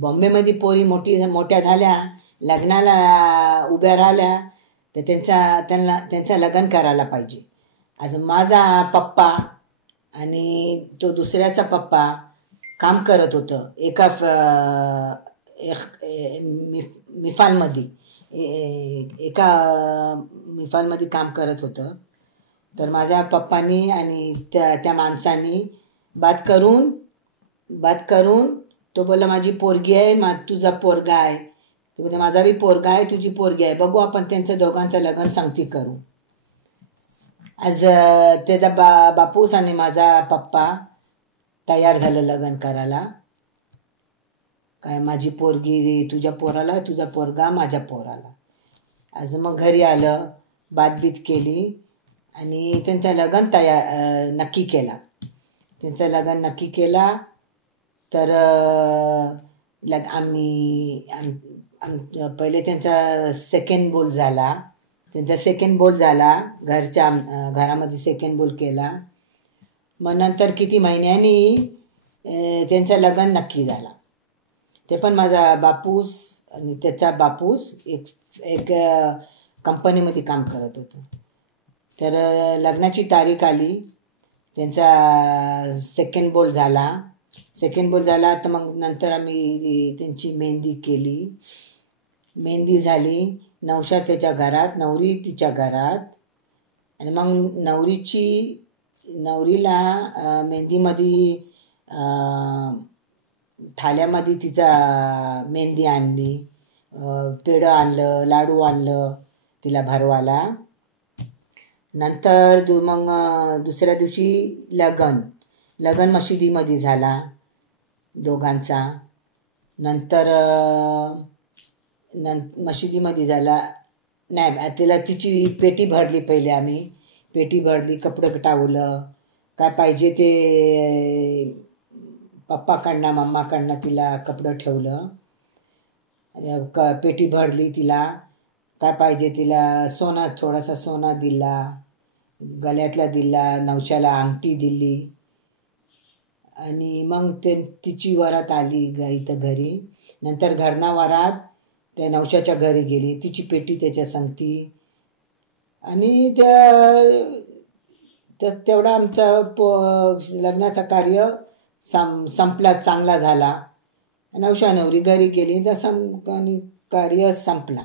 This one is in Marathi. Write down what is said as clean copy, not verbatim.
बॉम्बेमध्ये पोरी मोठ्या झाल्या, लग्नाला उभ्या राहिल्या, तर त्यांचं लग्न करायला पाहिजे. आज माझा पप्पा आणि तो दुसऱ्याचा पप्पा काम करत होतं एका मिफालमध्ये, एका मिफालमध्ये काम करत होतं. तर माझ्या पप्पानी आणि त्या माणसांनी बात करून तो बोलला माझी पोरगी आहे, तुझा पोरगा आहे. तो बोलला माझा बी पोरगा आहे, तुझी पोरगी आहे, बघू आपण त्यांचं दोघांचं लग्न सांगती करू. आज त्याचा बापूस आणि माझा पप्पा तयार झालं लग्न करायला. काय माझी पोरगी तुझ्या पोराला, तुझा पोरगा माझ्या पोराला. आज मग घरी आलं, बातबीत केली आणि त्यांचा लग्न नक्की केला. तर पहिले त्यांचा सेकंड बोल झाला, घरामध्ये सेकंड बोल केला. मग नंतर किती महिन्यांनी त्यांचं लग्न नक्की झाला. ते पण माझा बापूस आणि त्याचा बापूस एक कंपनीमध्ये काम करत होतो. तर लग्नाची तारीख आली, त्यांचा सेकंड बोल झाला. तर मग नंतर आम्ही त्यांची मेहंदी झाली. नवशा त्याच्या घरात, नवरी तिच्या घरात. आणि मग नवरीला मेहंदीमध्ये थाल्यामध्ये तिचा मेहंदी आणली, पेढं आणलं, लाडू आणलं तिला भरवायला. नंतर मग दुसऱ्या दिवशी लग्न मशिदीमध्ये झाला दोघांचा. नंतर मशिदीमध्ये झाला नाही, तिला तिची पेटी भरली. पहिले आम्ही पेटी भरली, कपडं टावलं, काय पाहिजे ते पप्पाकडनं मम्माकडनं तिला कपडं ठेवलं. पेटी भरली, तिला काय पाहिजे तिला थोडासा सोना दिला, गळ्यातला दिला, नवशाला अंगठी दिली. आणि मग तिची वरात आली इथं घरी. नंतर घरना वरात त्या नवशाच्या घरी गेली, तिची पेटी त्याच्या संगती. आणि तेवढा आमचा लग्नाचा कार्य संपला, चांगला झाला. नवशा नवरी घरी गेली, तर कार्य संपला.